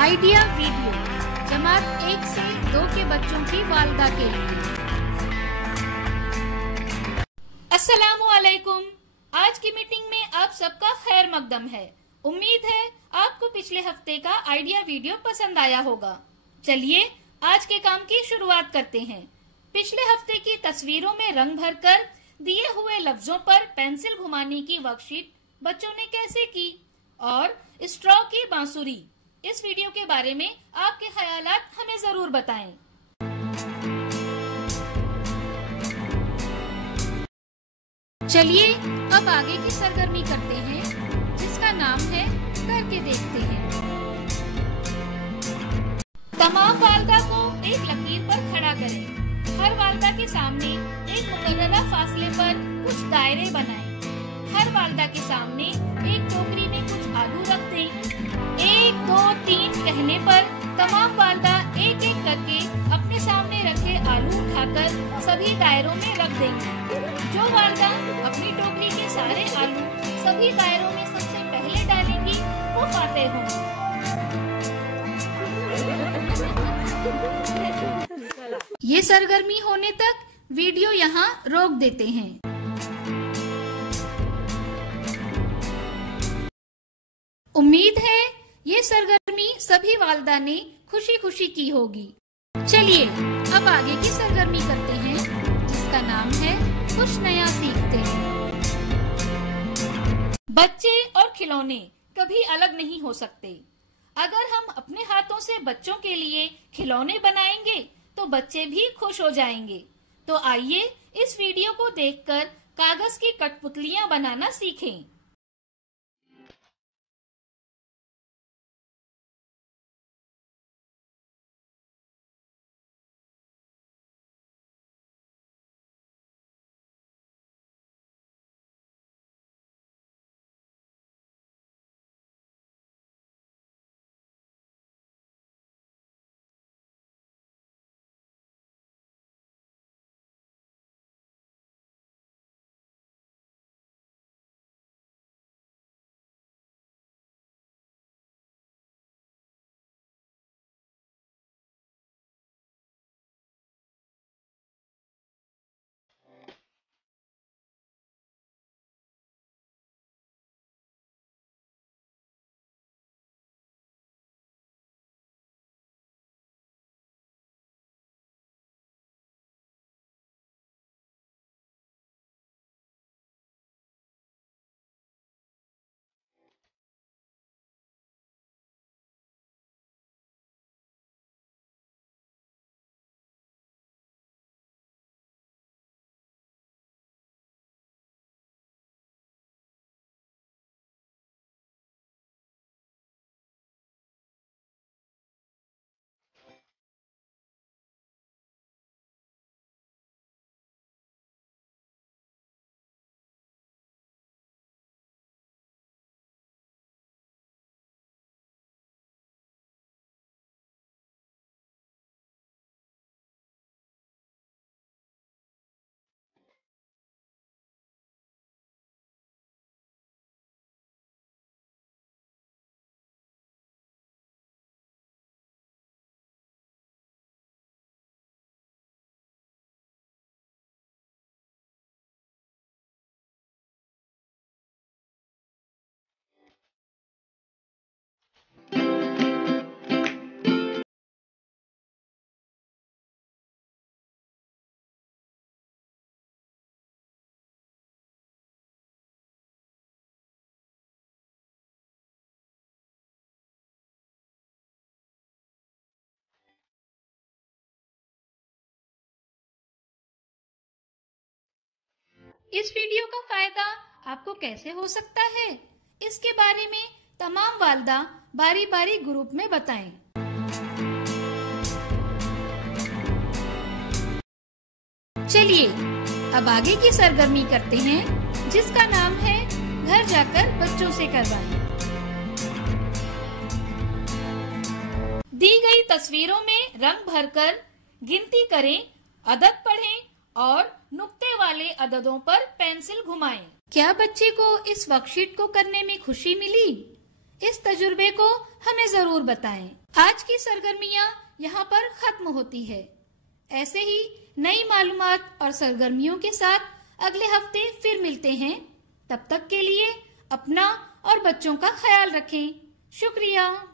Idea video जमात 1 से 2 के बच्चों की वालदा के लिए। अस्सलामुअलैकुम। आज की मीटिंग में आप सबका खैर मकदम है। उम्मीद है आपको पिछले हफ्ते का आइडिया वीडियो पसंद आया होगा। चलिए आज के काम की शुरुआत करते हैं। पिछले हफ्ते की तस्वीरों में रंग भरकर दिए हुए लफ्जों पर पेंसिल घुमाने की वर्कशीट बच्चों ने कैसे की और स्ट्रॉ की बांसुरी, इस वीडियो के बारे में आपके ख्यालात हमें जरूर बताएं। चलिए अब आगे की सरगर्मी करते हैं, जिसका नाम है करके देखते हैं। तमाम वालदा को एक लकीर पर खड़ा करें। हर वालदा के सामने एक मुकर्ररा फासले पर कुछ दायरे बनाएं। हर वालदा के सामने एक टोकरी में कुछ आलू रख दें। 1, 2, 3 कहने पर तमाम वालदा एक एक करके अपने सामने रखे आलू उठाकर सभी दायरों में रख देंगे। जो वालदा अपनी टोकरी के सारे आलू सभी दायरों में सबसे पहले डालेंगी वो फातेह होंगी। ये सरगर्मी होने तक वीडियो यहाँ रोक देते हैं। उम्मीद है ये सरगर्मी सभी वालदा ने खुशी खुशी की होगी। चलिए अब आगे की सरगर्मी करते हैं, जिसका नाम है कुछ नया सीखते हैं। बच्चे और खिलौने कभी अलग नहीं हो सकते। अगर हम अपने हाथों से बच्चों के लिए खिलौने बनाएंगे तो बच्चे भी खुश हो जाएंगे। तो आइए इस वीडियो को देखकर कागज की कठपुतलियां बनाना सीखें। इस वीडियो का फायदा आपको कैसे हो सकता है, इसके बारे में तमाम वालदा बारी बारी ग्रुप में बताएं। चलिए अब आगे की सरगर्मी करते हैं, जिसका नाम है घर जाकर बच्चों से करवाएं। दी गई तस्वीरों में रंग भरकर गिनती करें, अदद पढ़ें और नुक्ते वाले अददों पर पेंसिल घुमाएं। क्या बच्चे को इस वर्कशीट को करने में खुशी मिली? इस तजुर्बे को हमें जरूर बताएं। आज की सरगर्मियां यहाँ पर खत्म होती है। ऐसे ही नई मालूमात और सरगर्मियों के साथ अगले हफ्ते फिर मिलते हैं। तब तक के लिए अपना और बच्चों का ख्याल रखें। शुक्रिया।